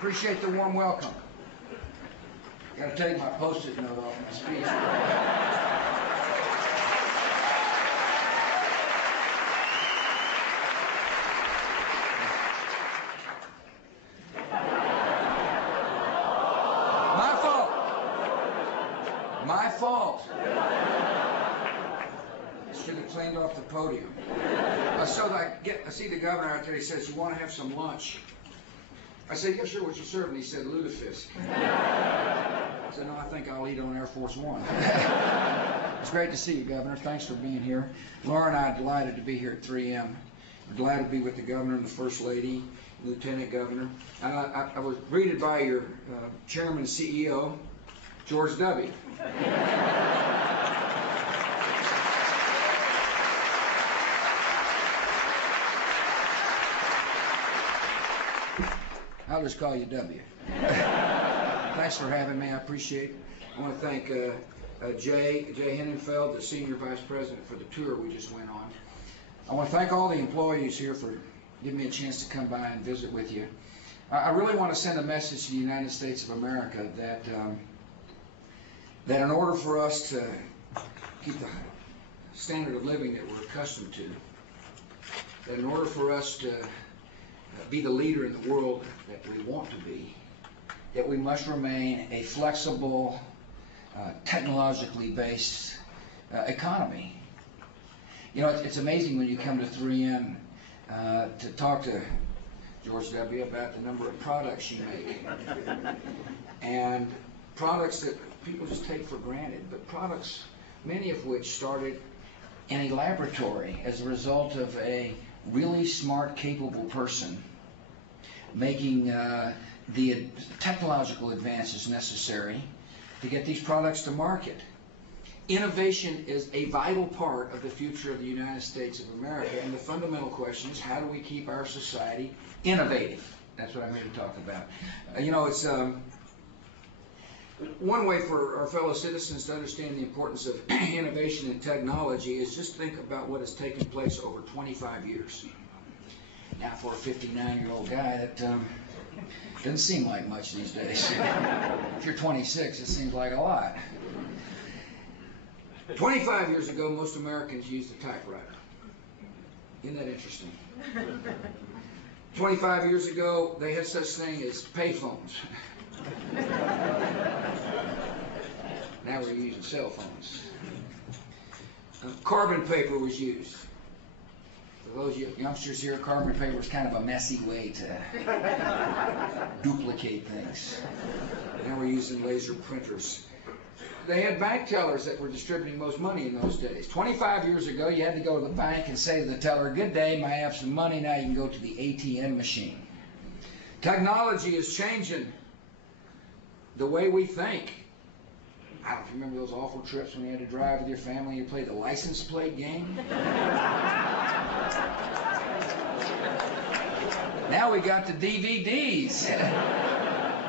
Appreciate the warm welcome. Got to take my Post-it note off my speech. My fault. Should have cleaned off the podium. So I see the governor out there. He says, "You want to have some lunch?" I said, "Yeah, sure. What you serving?" He said, "Lutefisk." I said, "No, I think I'll eat on Air Force One." It's great to see you, Governor. Thanks for being here. Laura and I are delighted to be here at 3M. We're delighted to be with the Governor and the First Lady, Lieutenant Governor. I was greeted by your Chairman and CEO, George W. I'll just call you W. Thanks for having me. I appreciate it. I want to thank Jay Hennenfeld, the Senior Vice President, for the tour we just went on. I want to thank all the employees here for giving me a chance to come by and visit with you. I really want to send a message to the United States of America that that in order for us to keep the standard of living that we're accustomed to, that in order for us to be the leader in the world that we want to be, that we must remain a flexible, technologically based economy. You know, it's amazing when you come to 3M to talk to George W. about the number of products you make. And products that people just take for granted, but products, many of which started in a laboratory as a result of a really smart, capable person making the technological advances necessary to get these products to market. Innovation is a vital part of the future of the United States of America, and the fundamental question is, how do we keep our society innovative? That's what I'm here to talk about. You know, it's one way for our fellow citizens to understand the importance of innovation and technology is just think about what has taken place over 25 years. Now, for a 59-year-old guy, that doesn't seem like much these days. If you're 26, it seems like a lot. 25 years ago, most Americans used a typewriter. Isn't that interesting? 25 years ago, they had such thing as payphones. Now we're using cell phones. Carbon paper was used. For those youngsters here, carbon paper is kind of a messy way to duplicate things. Now we're using laser printers. They had bank tellers that were distributing most money in those days. 25 years ago, you had to go to the bank and say to the teller, "Good day, may I have some money?" Now you can go to the ATM machine. Technology is changing the way we think. I don't know if you remember those awful trips when you had to drive with your family and you played the license plate game. Now we got the DVDs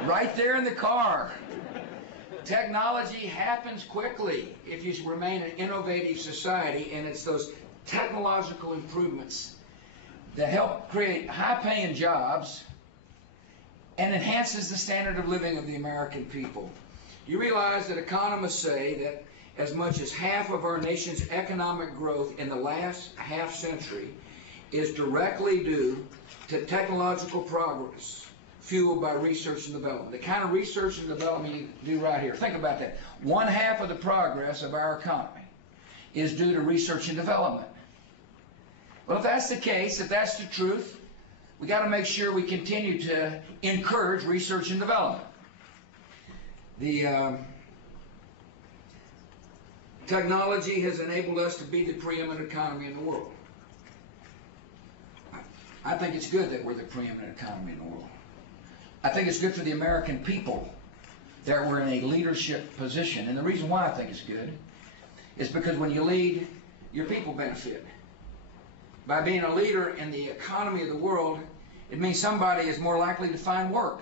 right there in the car. Technology happens quickly if you remain an innovative society, and it's those technological improvements that help create high-paying jobs and enhances the standard of living of the American people. You realize that economists say that as much as half of our nation's economic growth in the last half century is directly due to technological progress fueled by research and development. The kind of research and development you do right here. Think about that. 1/2 of the progress of our economy is due to research and development. Well, if that's the case, if that's the truth, we got to make sure we continue to encourage research and development. The technology has enabled us to be the preeminent economy in the world. I think it's good that we're the preeminent economy in the world. I think it's good for the American people that we're in a leadership position. And the reason why I think it's good is because when you lead, your people benefit. By being a leader in the economy of the world, it means somebody is more likely to find work.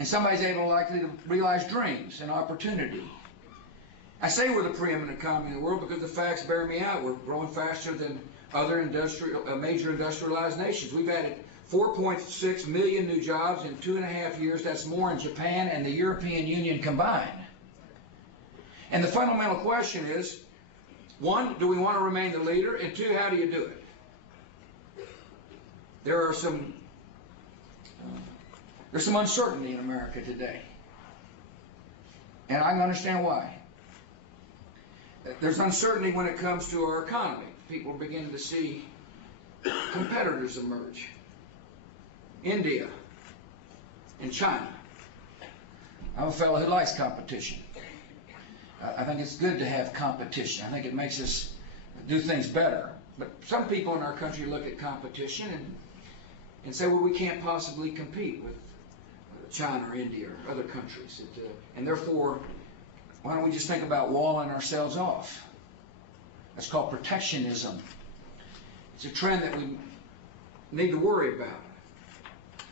And somebody's likely to realize dreams and opportunity. I say we're the preeminent economy in the world because the facts bear me out. We're growing faster than other major industrialized nations. We've added 4.6 million new jobs in 2.5 years. That's more in Japan and the European Union combined. And the fundamental question is, one, do we want to remain the leader? And two, how do you do it? There's some uncertainty in America today. And I can understand why. There's uncertainty when it comes to our economy. People are beginning to see competitors emerge. India and China. I'm a fellow who likes competition. I think it's good to have competition. I think it makes us do things better. But some people in our country look at competition and say, well, we can't possibly compete with China or India or other countries. And therefore, why don't we just think about walling ourselves off? That's called protectionism. It's a trend that we need to worry about.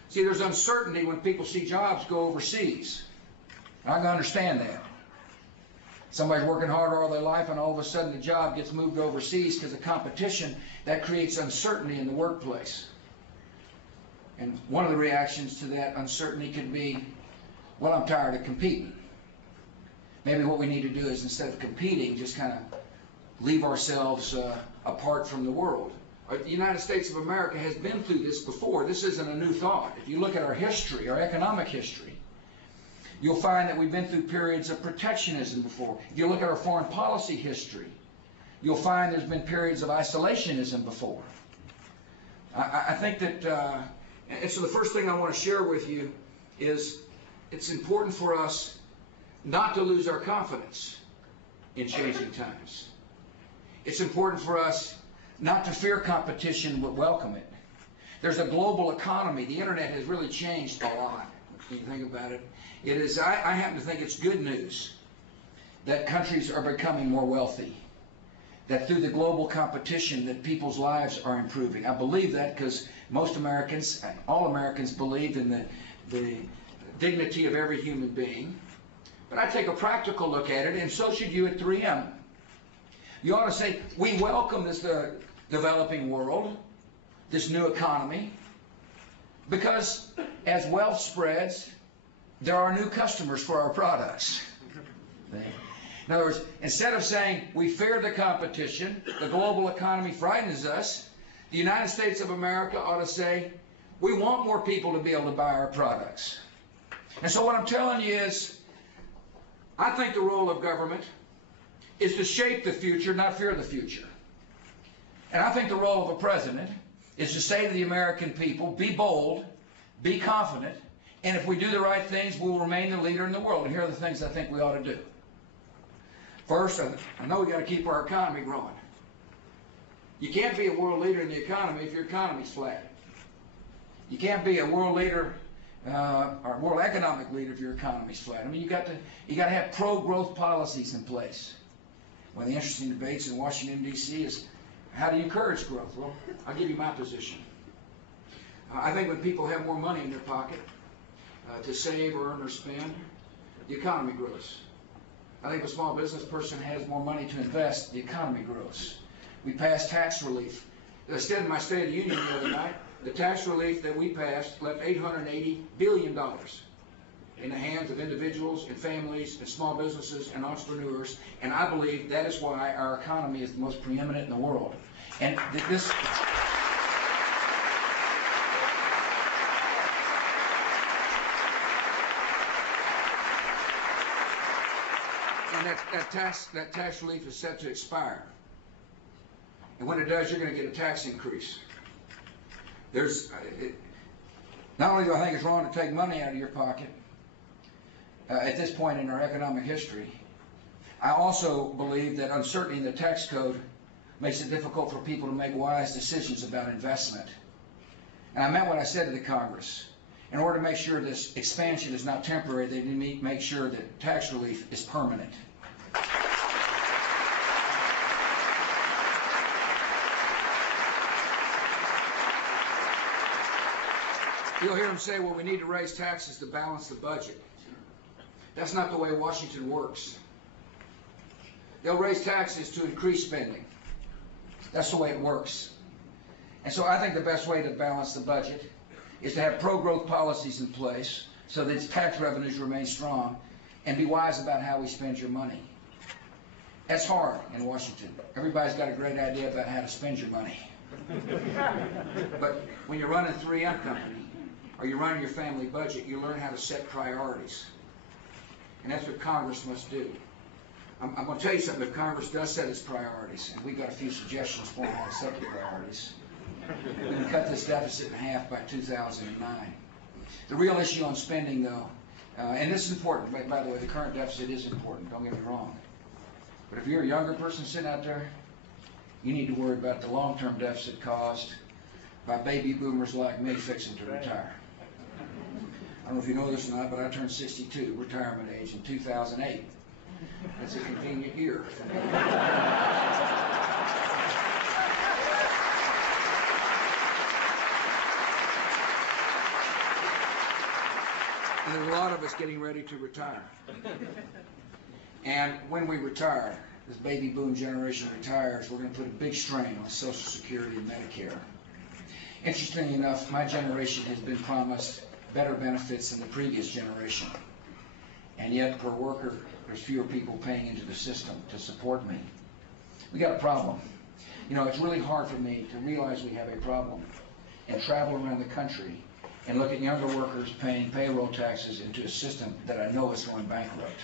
See, there's uncertainty when people see jobs go overseas. I can understand that. Somebody's working hard all their life and all of a sudden the job gets moved overseas because of competition. That creates uncertainty in the workplace. And one of the reactions to that uncertainty could be, well, I'm tired of competing. Maybe what we need to do is, instead of competing, just kind of leave ourselves apart from the world. The United States of America has been through this before. This isn't a new thought. If you look at our history, our economic history, you'll find that we've been through periods of protectionism before. If you look at our foreign policy history, you'll find there's been periods of isolationism before. I think that, and so the first thing I want to share with you is it's important for us not to lose our confidence in changing times. It's important for us not to fear competition, but welcome it. There's a global economy. The internet has really changed a lot, when you think about it. It is, I happen to think it's good news that countries are becoming more wealthy, that through the global competition that people's lives are improving. I believe that because most Americans, all Americans, believe in the dignity of every human being. But I take a practical look at it, and so should you at 3M. You ought to say, we welcome this developing world, this new economy, because as wealth spreads, there are new customers for our products. In other words, instead of saying we fear the competition, the global economy frightens us, the United States of America ought to say, we want more people to be able to buy our products. And so what I'm telling you is, I think the role of government is to shape the future, not fear the future. And I think the role of a president is to say to the American people, be bold, be confident, and if we do the right things, we'll remain the leader in the world. And here are the things I think we ought to do. First, I know we've got to keep our economy growing. You can't be a world leader in the economy if your economy's flat. You can't be a world leader or a world economic leader if your economy's flat. I mean, you got to have pro-growth policies in place. One of the interesting debates in Washington, D.C. is how do you encourage growth? Well, I'll give you my position. I think when people have more money in their pocket to save or earn or spend, the economy grows. I think if a small business person has more money to invest, the economy grows. We passed tax relief. As I said in my State of the Union the other night, the tax relief that we passed left $880 billion in the hands of individuals and families and small businesses and entrepreneurs, and I believe that is why our economy is the most preeminent in the world. And this... And that tax relief is set to expire. And when it does, you're going to get a tax increase. Not only do I think it's wrong to take money out of your pocket at this point in our economic history, I also believe that uncertainty in the tax code makes it difficult for people to make wise decisions about investment. And I meant what I said to the Congress. In order to make sure this expansion is not temporary, they need to make sure that tax relief is permanent. You'll hear them say, well, we need to raise taxes to balance the budget. That's not the way Washington works. They'll raise taxes to increase spending. That's the way it works. And so I think the best way to balance the budget is to have pro-growth policies in place so that its tax revenues remain strong, and be wise about how we spend your money. That's hard in Washington. Everybody's got a great idea about how to spend your money. But when you're running a 3M company, or you're running your family budget, you learn how to set priorities. And that's what Congress must do. I'm going to tell you something. If Congress does set its priorities, and we've got a few suggestions for how to set the priorities, we can cut this deficit in half by 2009. The real issue on spending, though, and this is important, by the way, the current deficit is important, don't get me wrong. But if you're a younger person sitting out there, you need to worry about the long-term deficit caused by baby boomers like me fixing to retire. I don't know if you know this or not, but I turned 62, retirement age, in 2008. That's a convenient year. And there's a lot of us getting ready to retire. And when we retire, this baby boom generation retires, we're going to put a big strain on Social Security and Medicare. Interestingly enough, my generation has been promised better benefits than the previous generation. And yet, per worker, there's fewer people paying into the system to support me. We got a problem. You know, it's really hard for me to realize we have a problem and travel around the country and look at younger workers paying payroll taxes into a system that I know is going bankrupt.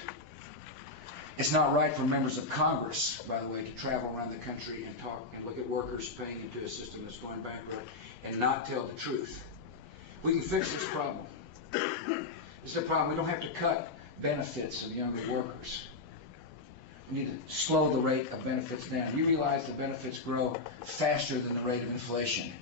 It's not right for members of Congress, by the way, to travel around the country and talk and look at workers paying into a system that's going bankrupt and not tell the truth. We can fix this problem. This is the problem. We don't have to cut benefits of younger workers. We need to slow the rate of benefits down. You realize the benefits grow faster than the rate of inflation.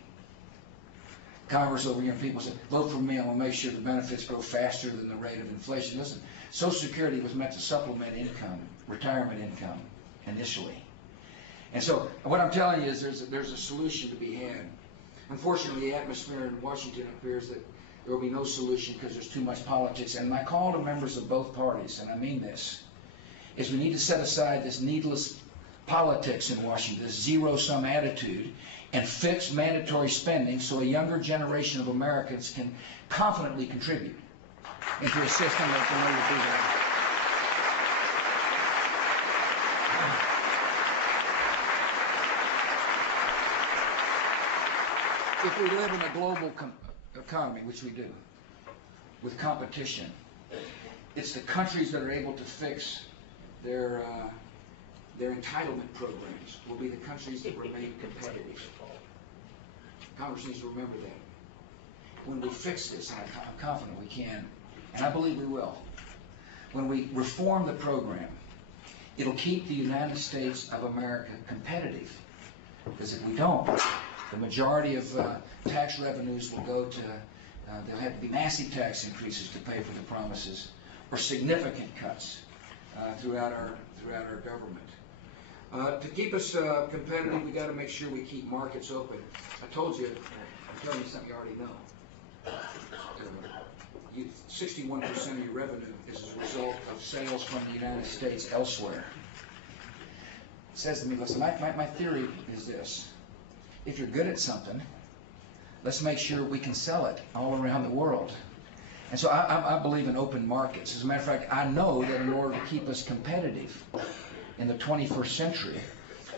Congress over here, people say, vote for me, I'm going to make sure the benefits grow faster than the rate of inflation. Listen, Social Security was meant to supplement income, retirement income, initially. And so what I'm telling you is there's a solution to be had. Unfortunately, the atmosphere in Washington appears that there will be no solution because there's too much politics. And my call to members of both parties, and I mean this, is we need to set aside this needless politics in Washington, this zero-sum attitude, and fix mandatory spending so a younger generation of Americans can confidently contribute into a system that can only do that. If we live in a global economy, which we do, with competition, it's the countries that are able to fix their entitlement programs will be the countries that remain competitive. Congress needs to remember that. When we fix this, and I'm confident we can, and I believe we will, when we reform the program, it'll keep the United States of America competitive. Because if we don't, the majority of tax revenues will go to, there'll have to be massive tax increases to pay for the promises, or significant cuts throughout our government. To keep us competitive, we got to make sure we keep markets open. I told you, I'm telling you something you already know. 61% of your revenue is as a result of sales from the United States elsewhere. It says to me, listen, my theory is this. If you're good at something, let's make sure we can sell it all around the world. And so I believe in open markets. As a matter of fact, I know that in order to keep us competitive in the 21st century,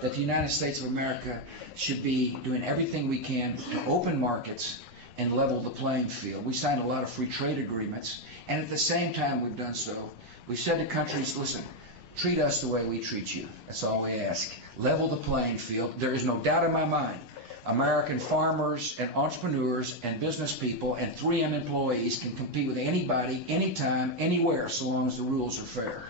that the United States of America should be doing everything we can to open markets and level the playing field. We signed a lot of free trade agreements, and at the same time we've done so, we've said to countries, listen, treat us the way we treat you. That's all we ask. Level the playing field. There is no doubt in my mind, American farmers and entrepreneurs and business people and 3M employees can compete with anybody, anytime, anywhere, so long as the rules are fair.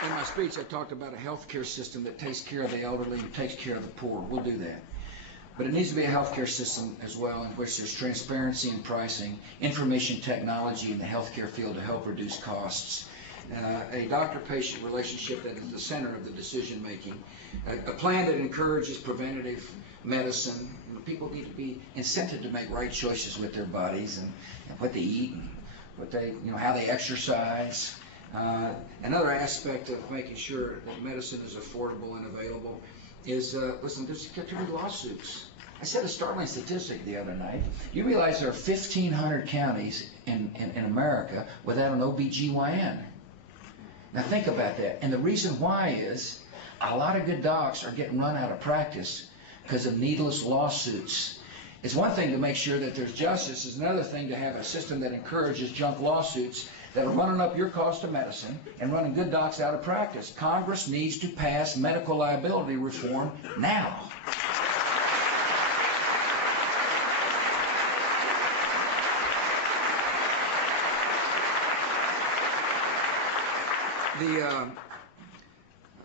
In my speech, I talked about a healthcare system that takes care of the elderly and takes care of the poor. We'll do that. But it needs to be a healthcare system as well in which there's transparency in pricing, information technology in the healthcare field to help reduce costs, a doctor-patient relationship that is the center of the decision-making, a plan that encourages preventative medicine. You know, people need to be incented to make right choices with their bodies and what they eat and what they, how they exercise. Another aspect of making sure that medicine is affordable and available is, listen, there's too many lawsuits. I said a startling statistic the other night. You realize there are 1,500 counties in America without an OBGYN. Now think about that. And the reason why is a lot of good docs are getting run out of practice because of needless lawsuits. It's one thing to make sure that there's justice. It's another thing to have a system that encourages junk lawsuits that are running up your cost of medicine and running good docs out of practice. Congress needs to pass medical liability reform now.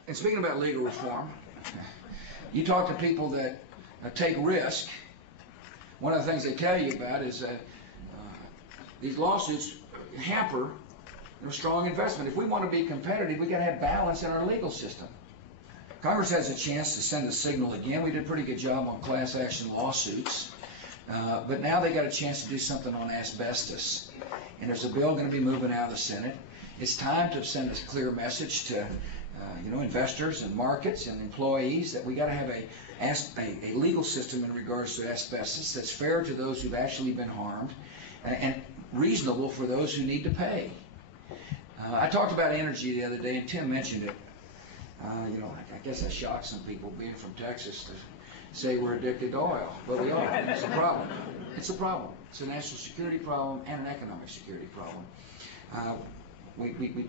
And speaking about legal reform, you talk to people that take risk. One of the things they tell you about is that these lawsuits hamper strong investment. If we want to be competitive, we got to have balance in our legal system. Congress has a chance to send a signal again. We did a pretty good job on class action lawsuits, but now they got a chance to do something on asbestos. And there's a bill going to be moving out of the Senate. It's time to send a clear message to investors and markets and employees that we got to have a legal system in regards to asbestos that's fair to those who've actually been harmed and reasonable for those who need to pay. I talked about energy the other day, and Tim mentioned it. I guess I shocked some people being from Texas to say we're addicted to oil. But we are. It's a problem. It's a problem. It's a national security problem and an economic security problem. We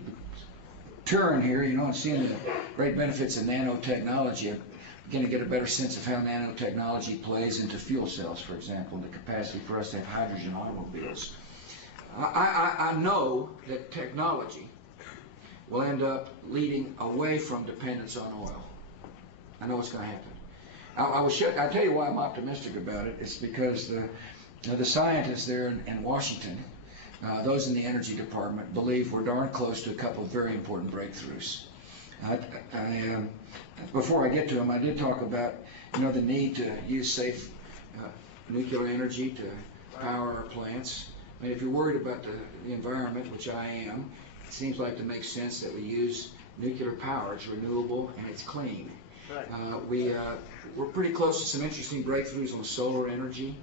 touring here, and seeing the great benefits of nanotechnology. I'm beginning to get a better sense of how nanotechnology plays into fuel cells, for example, and the capacity for us to have hydrogen automobiles. I know that technology will end up leading away from dependence on oil. I know it's going to happen. I'll tell you why I'm optimistic about it. It's because the scientists there in Washington, those in the energy department, believe we're darn close to a couple of very important breakthroughs. Before I get to them, I did talk about the need to use safe nuclear energy to power our plants. I mean, if you're worried about the environment, which I am, it seems like it makes sense that we use nuclear power. It's renewable and it's clean. Right. We're pretty close to some interesting breakthroughs on solar energy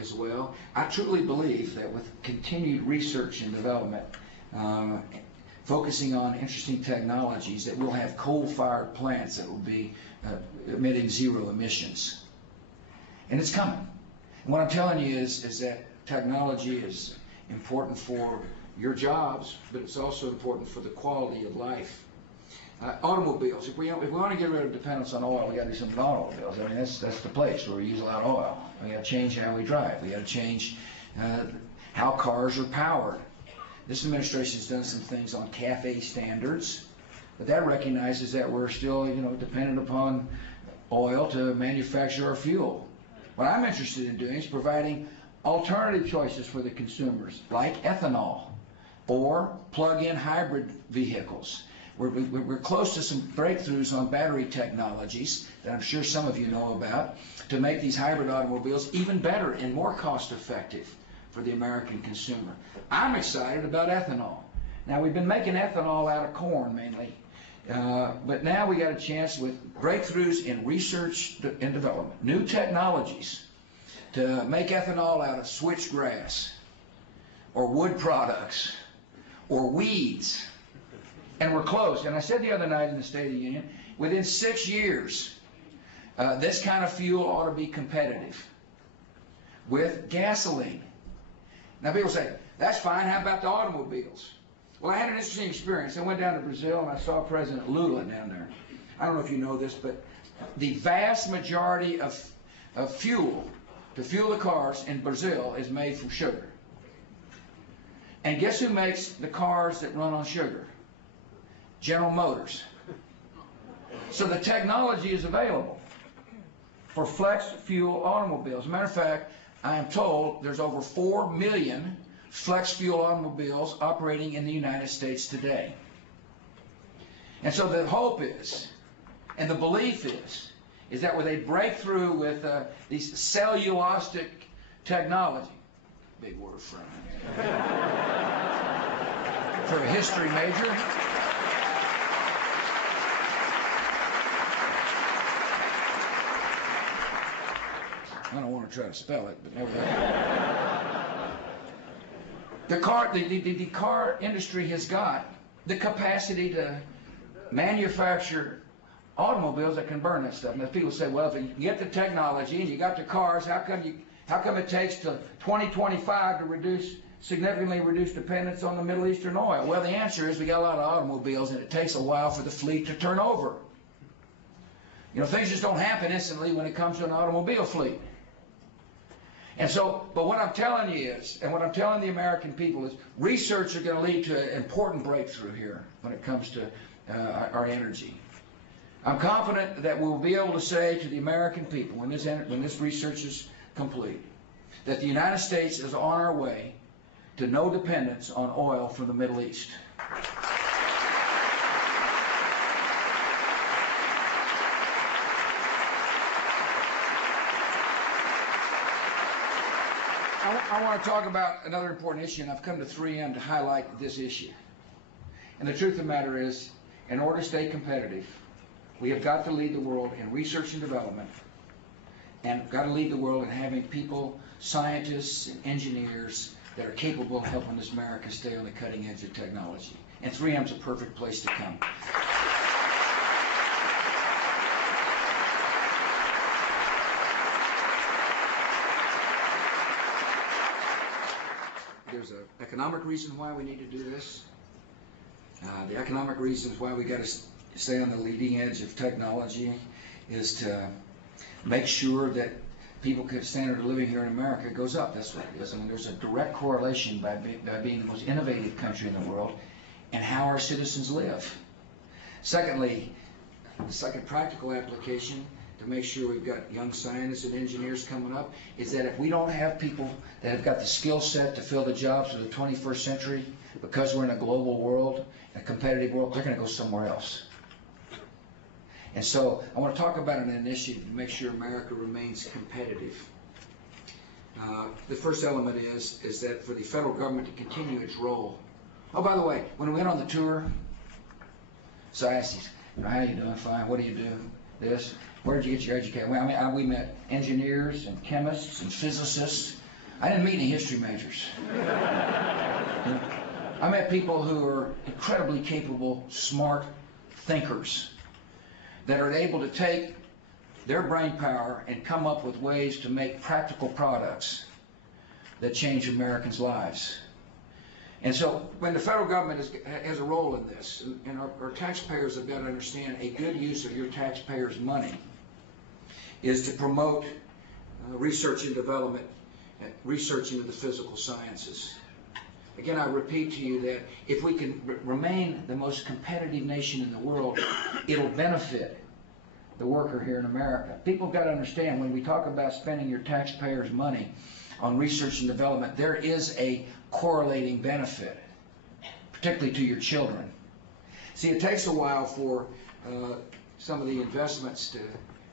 as well. I truly believe that with continued research and development, focusing on interesting technologies, that we'll have coal-fired plants that will be emitting zero emissions. And it's coming. And what I'm telling you is that technology is important for your jobs, but it's also important for the quality of life. Automobiles. If we want to get rid of dependence on oil, we got to do something with automobiles. I mean, that's the place where we use a lot of oil. We got to change how we drive. We got to change how cars are powered. This administration's done some things on CAFE standards, but that recognizes that we're still, dependent upon oil to manufacture our fuel. What I'm interested in doing is providing alternative choices for the consumers, like ethanol or plug-in hybrid vehicles. We're close to some breakthroughs on battery technologies that I'm sure some of you know about to make these hybrid automobiles even better and more cost-effective for the American consumer. I'm excited about ethanol. Now, we've been making ethanol out of corn mainly, but now we got a chance with breakthroughs in research and development, new technologies to make ethanol out of switchgrass or wood products or weeds. And we're close. And I said the other night in the State of the Union, within 6 years, this kind of fuel ought to be competitive with gasoline. Now people say, that's fine, how about the automobiles? Well, I had an interesting experience. I went down to Brazil and I saw President Lula down there. I don't know if you know this, but the vast majority of fuel to fuel the cars in Brazil is made from sugar. And guess who makes the cars that run on sugar? General Motors. So the technology is available for flex fuel automobiles. As a matter of fact, I am told there's over 4 million flex fuel automobiles operating in the United States today. And so the hope is, and the belief is that with a breakthrough with these cellulosic technology, big word for a history major, I don't want to try to spell it, but nevertheless. The car industry has got the capacity to manufacture automobiles that can burn that stuff. And people say, well, if you get the technology and you got the cars, how come it takes till 2025 to significantly reduce dependence on the Middle Eastern oil? Well, the answer is we got a lot of automobiles and it takes a while for the fleet to turn over. You know, things just don't happen instantly when it comes to an automobile fleet. And so, but what I'm telling you is, and what I'm telling the American people is, research is going to lead to an important breakthrough here when it comes to our energy. I'm confident that we'll be able to say to the American people, when this research is complete, that the United States is on our way to no dependence on oil from the Middle East. I want to talk about another important issue, and I've come to 3M to highlight this issue. And the truth of the matter is, in order to stay competitive, we have got to lead the world in research and development, and got to lead the world in having people, scientists and engineers that are capable of helping this America stay on the cutting edge of technology. And 3M's a perfect place to come. There's an economic reason why we need to do this. The economic reasons why we got to stay on the leading edge of technology is to make sure that people's standard of living here in America goes up. That's what it is. I mean, there's a direct correlation by being the most innovative country in the world and how our citizens live. Secondly, the second practical application to make sure we've got young scientists and engineers coming up is that if we don't have people that have got the skill set to fill the jobs of the 21st century, because we're in a global world, a competitive world, they're going to go somewhere else. And so I want to talk about an initiative to make sure America remains competitive. The first element is that for the federal government to continue its role. Oh, by the way, when we went on the tour, so I asked these, how you doing? Fine. What do you do? This. Where did you get your education? Well, we met engineers and chemists and physicists. I didn't meet any history majors. I met people who are incredibly capable, smart thinkers that are able to take their brain power and come up with ways to make practical products that change Americans' lives. And so when the federal government has a role in this, and our taxpayers have got to understand a good use of your taxpayers' money is to promote research and development, research into the physical sciences. Again, I repeat to you that if we can remain the most competitive nation in the world, it'll benefit the worker here in America. People have got to understand, when we talk about spending your taxpayers' money on research and development, there is a correlating benefit, particularly to your children. See, it takes a while for some of the investments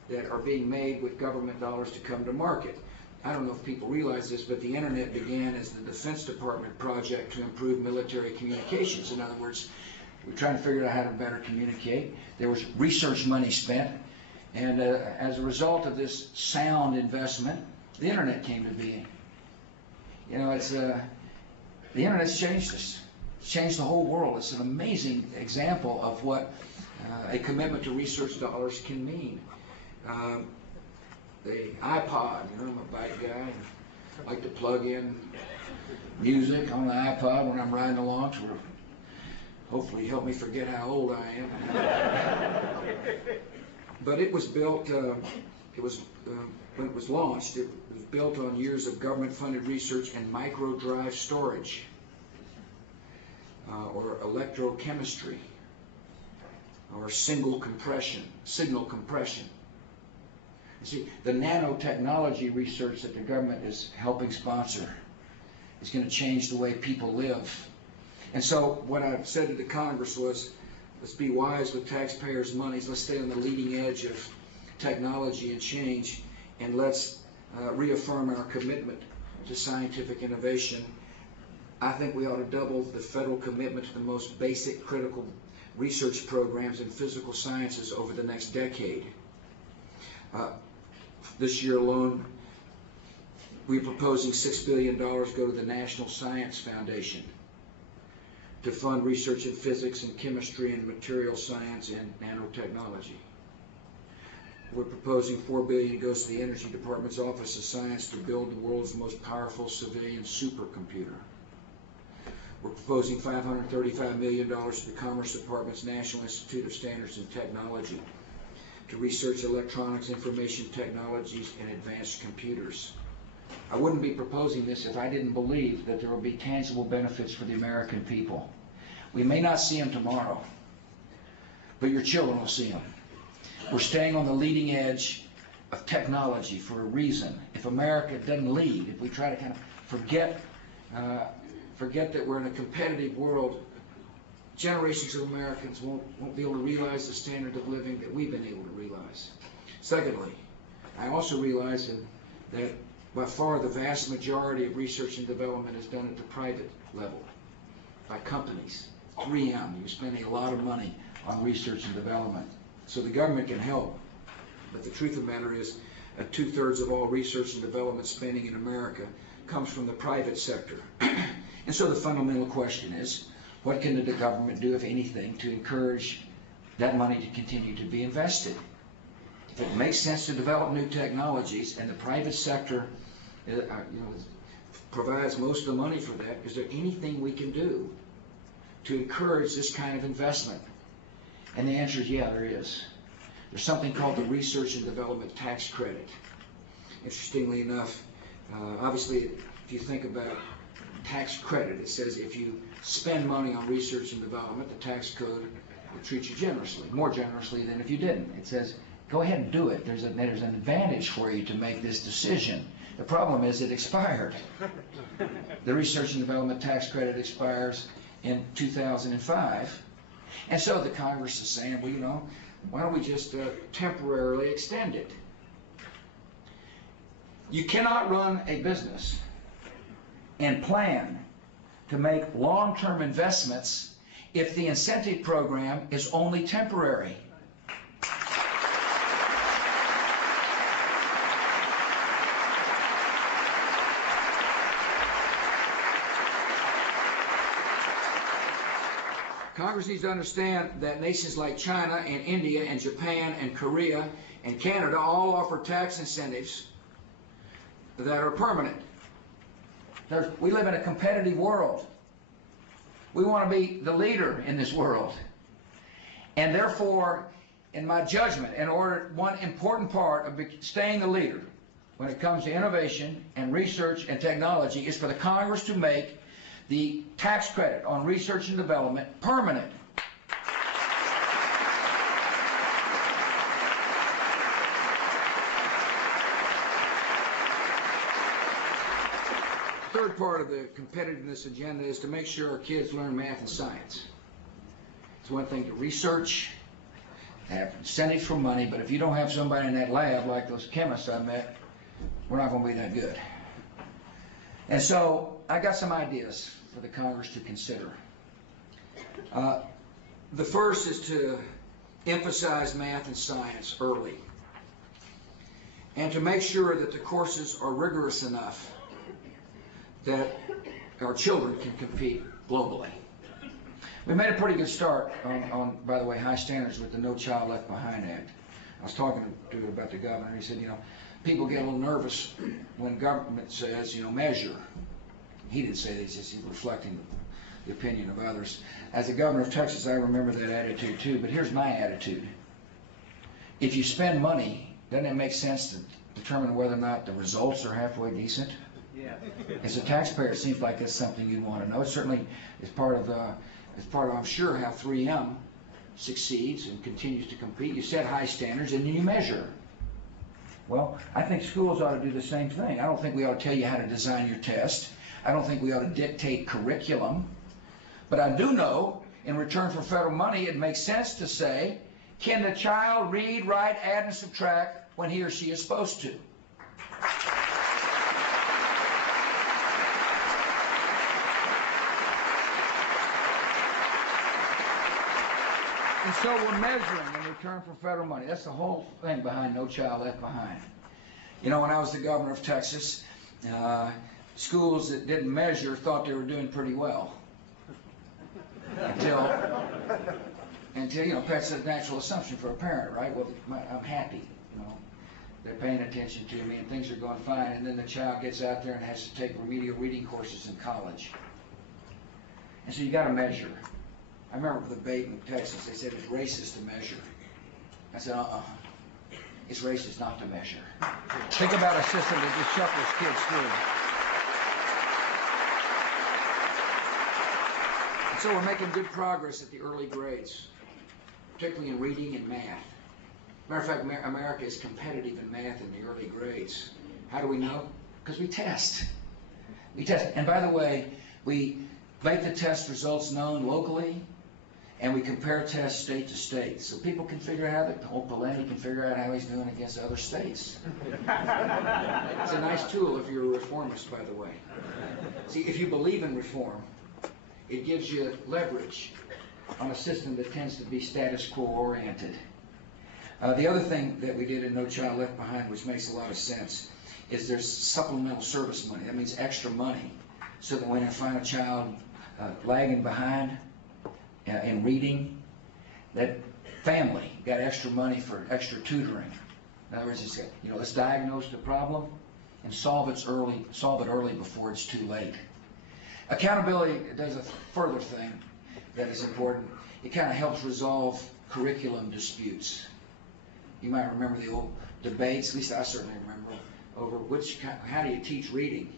that are being made with government dollars to come to market. I don't know if people realize this, but the internet began as the Defense Department project to improve military communications. In other words, we're trying to figure out how to better communicate. There was research money spent, and as a result of this sound investment, the internet came to being. You know, the internet's changed us. It's changed the whole world. It's an amazing example of what a commitment to research dollars can mean. The iPod, you know, I'm a bike guy, and I like to plug in music on the iPod when I'm riding along to hopefully help me forget how old I am. But it was built, when it was launched, it was built on years of government-funded research in microdrive storage, or electrochemistry, or signal compression. You see, the nanotechnology research that the government is helping sponsor is going to change the way people live. And so what I said to the Congress was, let's be wise with taxpayers' monies. Let's stay on the leading edge of technology and change, and let's reaffirm our commitment to scientific innovation. I think we ought to double the federal commitment to the most basic critical research programs in physical sciences over the next decade. This year alone, We're proposing $6 billion go to the National Science Foundation to fund research in physics and chemistry and material science and nanotechnology. We're proposing $4 billion goes to the Energy Department's Office of Science to build the world's most powerful civilian supercomputer. We're proposing $535 million to the Commerce Department's National Institute of Standards and Technology to research electronics, information technologies, and advanced computers. I wouldn't be proposing this if I didn't believe that there will be tangible benefits for the American people. We may not see them tomorrow, but your children will see them. We're staying on the leading edge of technology for a reason. If America doesn't lead, if we try to kind of forget that we're in a competitive world, generations of Americans won't be able to realize the standard of living that we've been able to realize. Secondly, I also realize that by far the vast majority of research and development is done at the private level by companies. 3M, you're spending a lot of money on research and development. So the government can help, but the truth of the matter is 2/3 of all research and development spending in America comes from the private sector. And so the fundamental question is, what can the government do, if anything, to encourage that money to continue to be invested? If it makes sense to develop new technologies and the private sector provides most of the money for that, is there anything we can do to encourage this kind of investment? And the answer is yeah, there is. There's something called the Research and Development Tax Credit. Interestingly enough, obviously, if you think about tax credit, it says if you spend money on research and development, the tax code will treat you generously, more generously than if you didn't. It says, go ahead and do it. There's an advantage for you to make this decision. The problem is it expired. The Research and Development Tax Credit expires in 2005. And so the Congress is saying, well, why don't we just temporarily extend it? You cannot run a business and plan to make long-term investments if the incentive program is only temporary. Congress needs to understand that nations like China and India and Japan and Korea and Canada all offer tax incentives that are permanent. We live in a competitive world. We want to be the leader in this world. And therefore, in my judgment, one important part of staying the leader when it comes to innovation and research and technology is for the Congress to make the tax credit on research and development permanent. The third part of the competitiveness agenda is to make sure our kids learn math and science. It's one thing to research, have incentives for money, but if you don't have somebody in that lab like those chemists I met, we're not going to be that good. And so I got some ideas for the Congress to consider. The first is to emphasize math and science early, and to make sure that the courses are rigorous enough that our children can compete globally. We made a pretty good start on, by the way, high standards with the No Child Left Behind Act. I was talking to about the governor. He said, people get a little nervous when government says, measure. He didn't say this, he's reflecting the opinion of others. As the governor of Texas, I remember that attitude too, but here's my attitude. If you spend money, doesn't it make sense to determine whether or not the results are halfway decent? Yeah. As a taxpayer, it seems like that's something you want to know. It certainly is part of, I'm sure, how 3M succeeds and continues to compete. You set high standards and then you measure. Well, I think schools ought to do the same thing. I don't think we ought to tell you how to design your test. I don't think we ought to dictate curriculum. But I do know, in return for federal money, it makes sense to say, can the child read, write, add, and subtract when he or she is supposed to? And so we're measuring in return for federal money. That's the whole thing behind No Child Left Behind. When I was the governor of Texas, Schools that didn't measure thought they were doing pretty well. Until you know, that's a natural assumption for a parent, right? Well, I'm happy, you know, they're paying attention to me and things are going fine, and then the child gets out there and has to take remedial reading courses in college. And so you got to measure. I remember the debate in Texas, they said it's racist to measure. I said, it's racist not to measure. Think about a system that just shuffles kids through. And so we're making good progress at the early grades, particularly in reading and math. Matter of fact, America is competitive in math in the early grades. How do we know? Because we test. We test. And by the way, we make the test results known locally, and we compare tests state to state. So people can figure out, old Peleni can figure out how he's doing against other states. It's a nice tool if you're a reformist, by the way. See, if you believe in reform, it gives you leverage on a system that tends to be status quo oriented. The other thing that we did in No Child Left Behind, which makes a lot of sense, is there's supplemental service money. That means extra money, so that when I find a child lagging behind in reading, that family got extra money for extra tutoring. In other words, it's, you know, let's diagnose the problem and solve it early before it's too late. Accountability does a further thing that is important. It kind of helps resolve curriculum disputes. You might remember the old debates, at least I certainly remember, over how do you teach reading?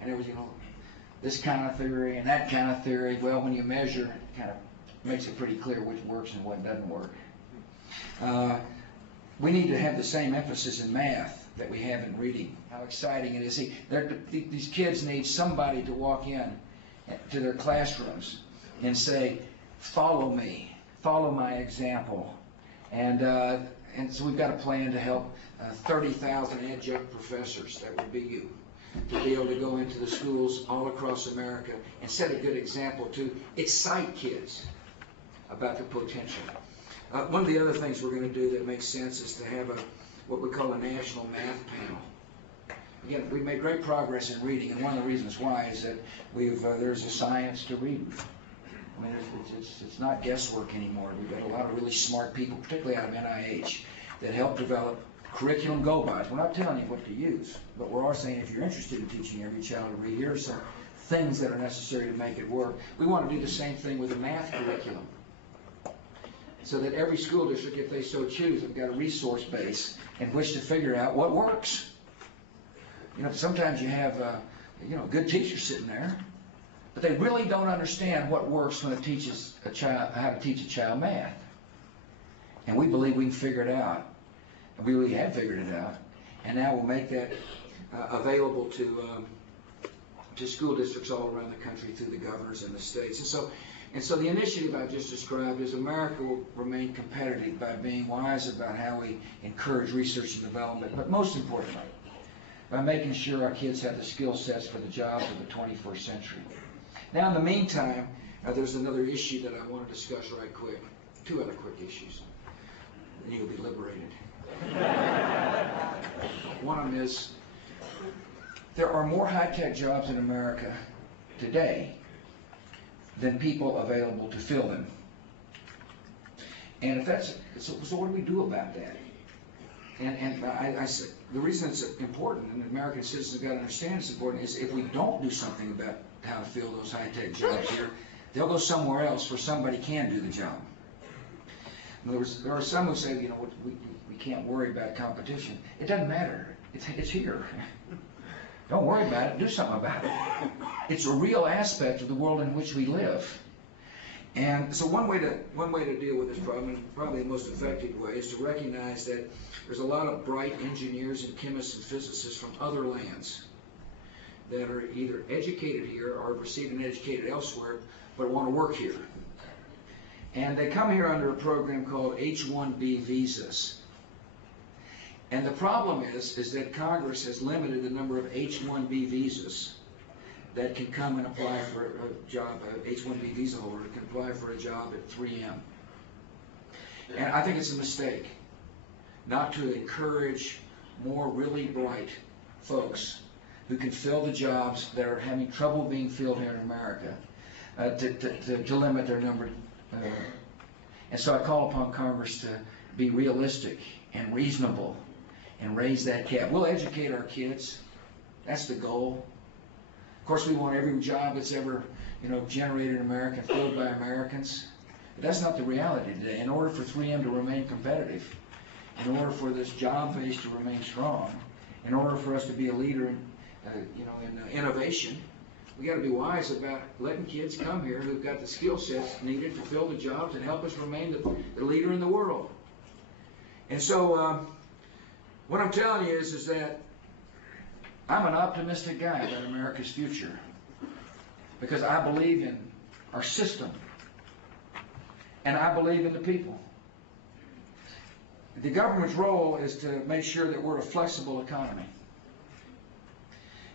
And there was, you know, this kind of theory and that kind of theory. Well, when you measure, it kind of makes it pretty clear which works and what doesn't work. We need to have the same emphasis in math that we have in reading. How exciting it is. See, these kids need somebody to walk in to their classrooms and say, follow me, follow my example. And so we've got a plan to help 30,000 adjunct professors, that would be you, to be able to go into the schools all across America and set a good example to excite kids about the potential. One of the other things we're going to do that makes sense is to have what we call a national math panel. Again, we've made great progress in reading, and one of the reasons why is that there's a science to reading. I mean, it's not guesswork anymore. We've got a lot of really smart people, particularly out of NIH, that help develop curriculum go-bys. We're not telling you what to use, but we're all saying if you're interested in teaching every child to read, here are some things that are necessary to make it work. We want to do the same thing with a math curriculum, so that every school district, if they so choose, have got a resource base in which to figure out what works. You know, sometimes you have good teachers sitting there, but they really don't understand what works when it teaches a child how to teach a child math. And we believe we can figure it out. And we really have figured it out. And now we'll make that available to school districts all around the country through the governors and the states. And so the initiative I just described is America will remain competitive by being wise about how we encourage research and development, but most importantly, by making sure our kids have the skill sets for the jobs of the 21st century. Now, in the meantime, there's another issue that I want to discuss right quick. Two other quick issues. And you'll be liberated. One of them is, there are more high-tech jobs in America today than people available to fill them. And if that's, so what do we do about that? And I said, the reason it's important, and American citizens have got to understand it's important, is if we don't do something about how to fill those high-tech jobs here, they'll go somewhere else where somebody can do the job. In other words, there are some who say, you know, we can't worry about competition. It doesn't matter. It's here. Don't worry about it. Do something about it. It's a real aspect of the world in which we live. And so one way to deal with this problem, and probably the most effective way, is to recognize that there's a lot of bright engineers and chemists and physicists from other lands that are either educated here or received and educated elsewhere, but want to work here. And they come here under a program called H-1B visas. And the problem is that Congress has limited the number of H-1B visas that can come and apply for a job. An H-1B visa holder can apply for a job at 3M. And I think it's a mistake not to encourage more really bright folks who can fill the jobs that are having trouble being filled here in America, to limit their number. And so I call upon Congress to be realistic and reasonable and raise that cap. We'll educate our kids. That's the goal. Of course, we want every job that's ever, generated in America filled by Americans. But that's not the reality today. In order for 3M to remain competitive, in order for this job base to remain strong, in order for us to be a leader in, in innovation, we got to be wise about letting kids come here who've got the skill sets needed to fill the jobs and help us remain the leader in the world. And so, what I'm telling you is that I'm an optimistic guy about America's future because I believe in our system and I believe in the people. The government's role is to make sure that we're a flexible economy.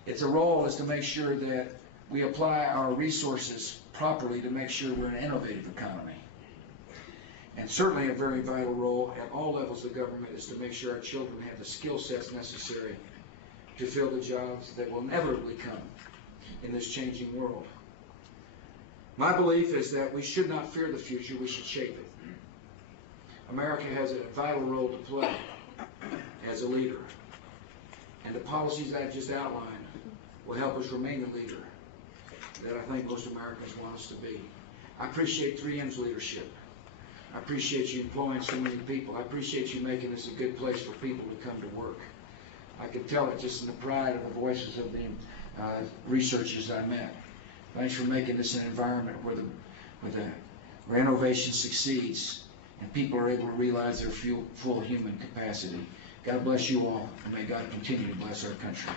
Its role is to make sure that we apply our resources properly to make sure we're an innovative economy. And certainly a very vital role at all levels of government is to make sure our children have the skill sets necessary to fill the jobs that will inevitably come in this changing world. My belief is that we should not fear the future, we should shape it. America has a vital role to play as a leader. And the policies I've just outlined will help us remain the leader that I think most Americans want us to be. I appreciate 3M's leadership. I appreciate you employing so many people. I appreciate you making this a good place for people to come to work. I can tell it just in the pride of the voices of the researchers I met. Thanks for making this an environment where innovation succeeds and people are able to realize their full human capacity. God bless you all, and may God continue to bless our country.